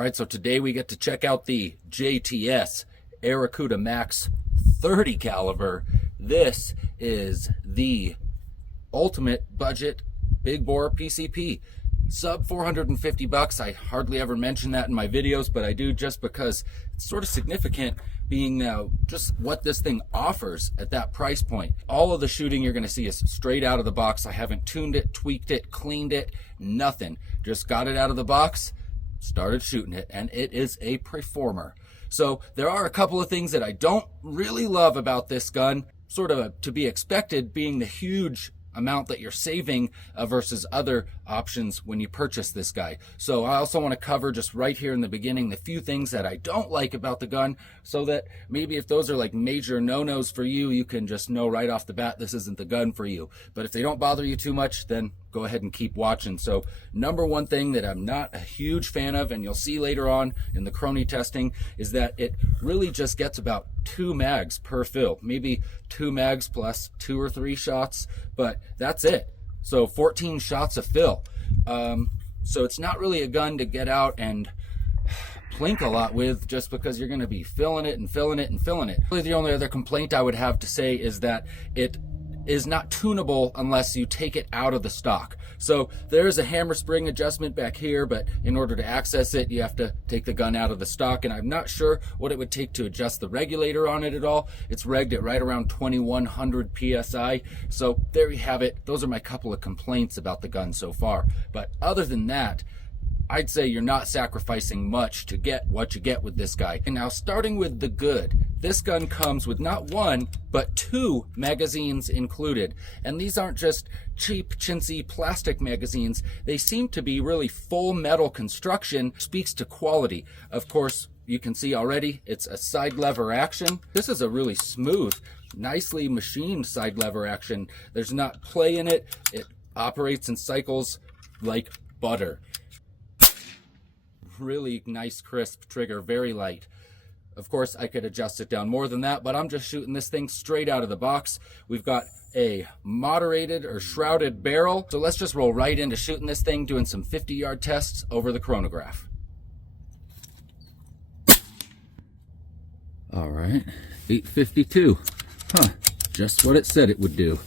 All right, so today we get to check out the JTS Airacuda Max 30 caliber. This is the ultimate budget big bore PCP. Sub 450 bucks. I hardly ever mention that in my videos, but I do just because it's sort of significant being just what this thing offers at that price point. All of the shooting you're going to see is straight out of the box. I haven't tuned it, tweaked it, cleaned it, nothing. Just got it out of the box, started shooting it, and it is a performer. So there are a couple of things that I don't really love about this gun, sort of to be expected, being the huge amount that you're saving versus other options when you purchase this guy. So I also want to cover just right here in the beginning the few things that I don't like about the gun, so that maybe if those are like major no-nos for you, you can just know right off the bat this isn't the gun for you. But if they don't bother you too much, then go ahead and keep watching. So number one thing that I'm not a huge fan of, and you'll see later on in the Crony testing, is that it really just gets about 2 mags per fill, maybe 2 mags plus 2 or 3 shots, but that's it. So 14 shots of fill. So it's not really a gun to get out and plink a lot with, just because you're going to be filling it and filling it and filling it. Really, the only other complaint I would have to say is that it is not tunable unless you take it out of the stock. So there's a hammer spring adjustment back here, but in order to access it, you have to take the gun out of the stock, and I'm not sure what it would take to adjust the regulator on it at all. It's regged at right around 2100 PSI. So there you have it. Those are my couple of complaints about the gun so far. But other than that, I'd say you're not sacrificing much to get what you get with this guy. And now, starting with the good, this gun comes with not 1, but 2 magazines included. And these aren't just cheap, chintzy plastic magazines. They seem to be really full metal construction, speaks to quality. Of course, you can see already it's a side lever action. This is a really smooth, nicely machined side lever action. There's not play in it. It operates and cycles like butter. Really nice crisp trigger, very light. Of course, I could adjust it down more than that, but I'm just shooting this thing straight out of the box. We've got a moderated or shrouded barrel, so let's just roll right into shooting this thing, doing some 50-yard tests over the chronograph. All right, 852. Huh, just what it said it would do.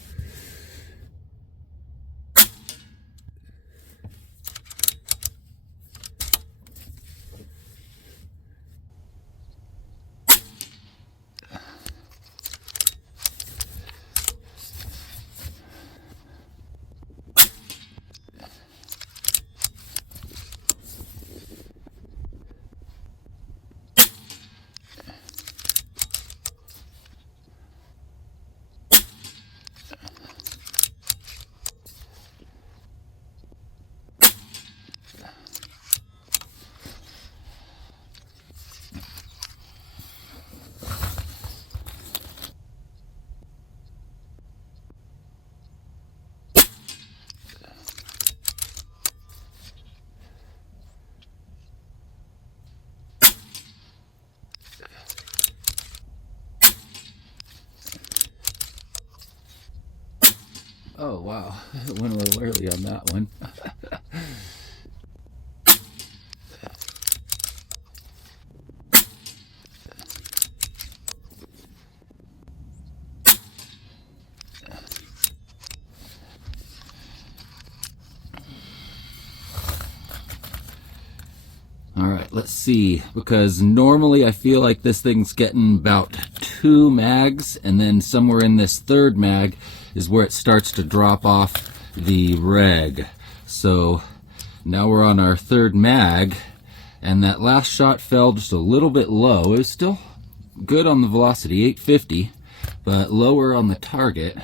Oh wow, it went a little early on that one. All right, let's see, because normally I feel like this thing's getting about 2 mags, and then somewhere in this 3rd mag is where it starts to drop off the reg. So now we're on our 3rd mag, and that last shot fell just a little bit low. It was still good on the velocity, 850, but lower on the target.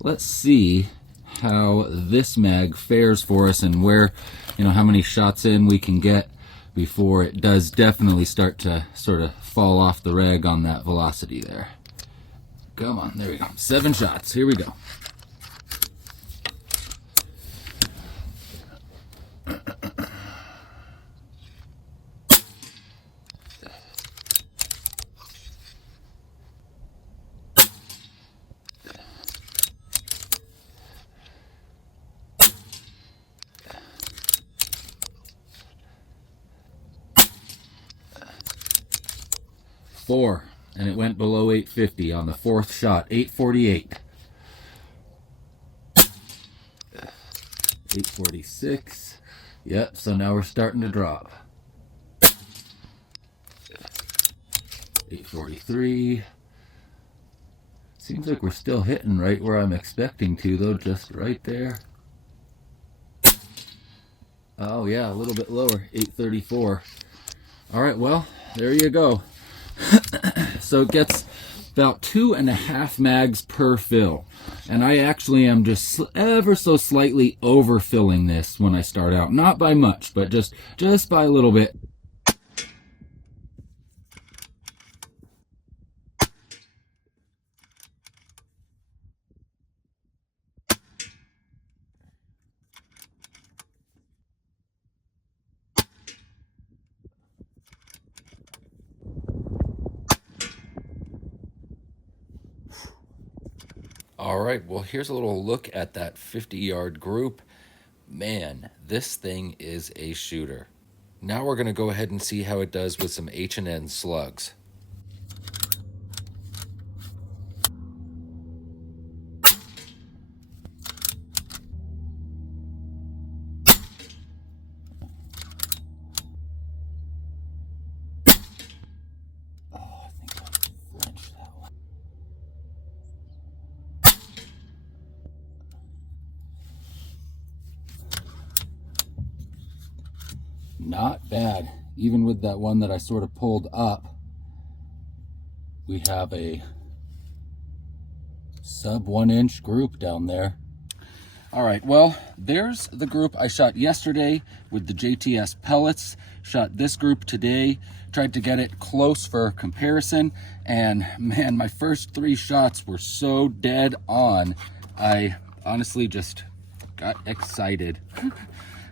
Let's see how this mag fares for us, and where, how many shots in we can get before it does definitely start to sort of fall off the reg on that velocity there. Come on, there we go. 7 shots, here we go. 4, and it went below 850 on the 4th shot. 848. 846. Yep, so now we're starting to drop. 843. Seems like we're still hitting right where I'm expecting to, though, just right there. Oh yeah, a little bit lower, 834. All right, well, there you go. So it gets about 2.5 mags per fill. And I actually am just ever so slightly overfilling this when I start out. Not by much, but just by a little bit. All right, well, here's a little look at that 50-yard group. Man, this thing is a shooter. Now we're going to go ahead and see how it does with some H&N slugs. Not bad. Even with that one that I sort of pulled up, we have a sub 1 inch group down there. All right, well, there's the group I shot yesterday with the JTS pellets. Shot this group today, tried to get it close for comparison, and man, my first 3 shots were so dead on. I honestly just got excited.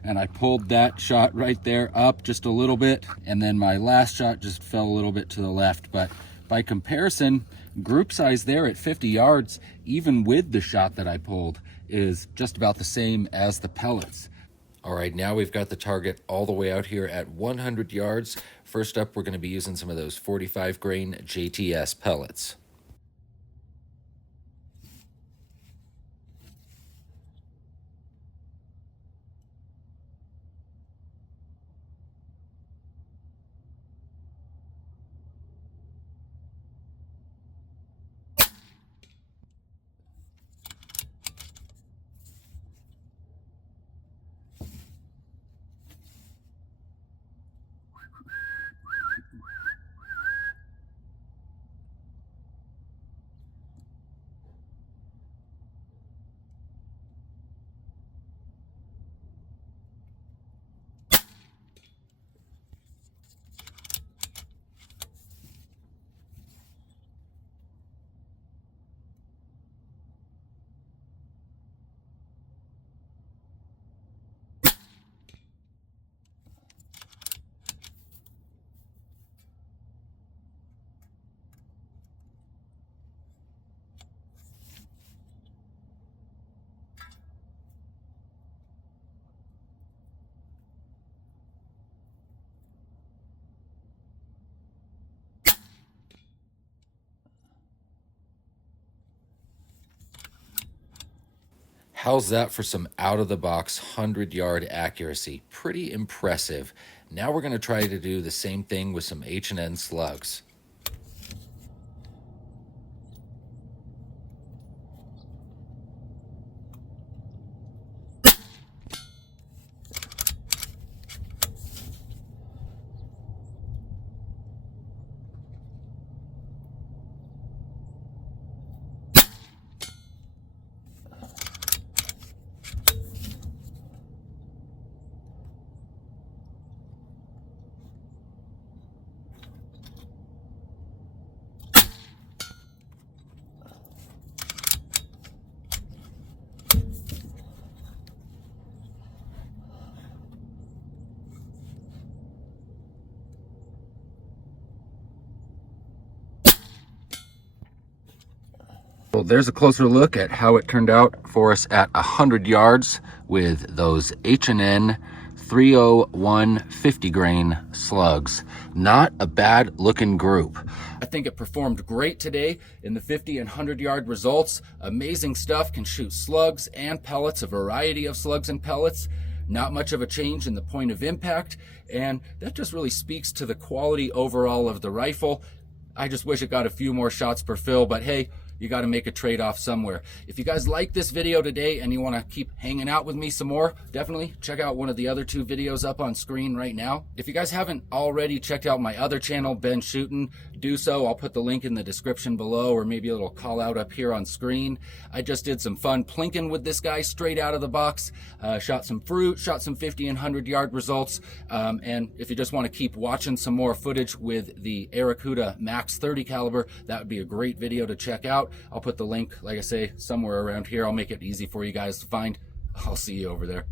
And I pulled that shot right there up just a little bit, and then my last shot just fell a little bit to the left. But by comparison, group size there at 50 yards, even with the shot that I pulled, is just about the same as the pellets. All right, now we've got the target all the way out here at 100 yards. First up, we're going to be using some of those 45 grain JTS pellets. How's that for some out-of-the-box 100-yard accuracy? Pretty impressive. Now we're going to try to do the same thing with some H&N slugs. Well, there's a closer look at how it turned out for us at 100 yards with those H&N 301 50 grain slugs. Not a bad looking group. I think it performed great today in the 50 and 100 yard results. Amazing stuff, can shoot slugs and pellets, a variety of slugs and pellets. Not much of a change in the point of impact, and that just really speaks to the quality overall of the rifle. I just wish it got a few more shots per fill, but hey, you got to make a trade-off somewhere. If you guys like this video today and you want to keep hanging out with me some more, definitely check out one of the other 2 videos up on screen right now. If you guys haven't already checked out my other channel, Ben Shootin', do so. I'll put the link in the description below, or maybe a little call out up here on screen. I just did some fun plinking with this guy straight out of the box, shot some fruit, shot some 50 and 100 yard results, and if you just want to keep watching some more footage with the Airacuda Max 30 caliber, that would be a great video to check out. I'll put the link, like I say, somewhere around here. I'll make it easy for you guys to find. I'll see you over there.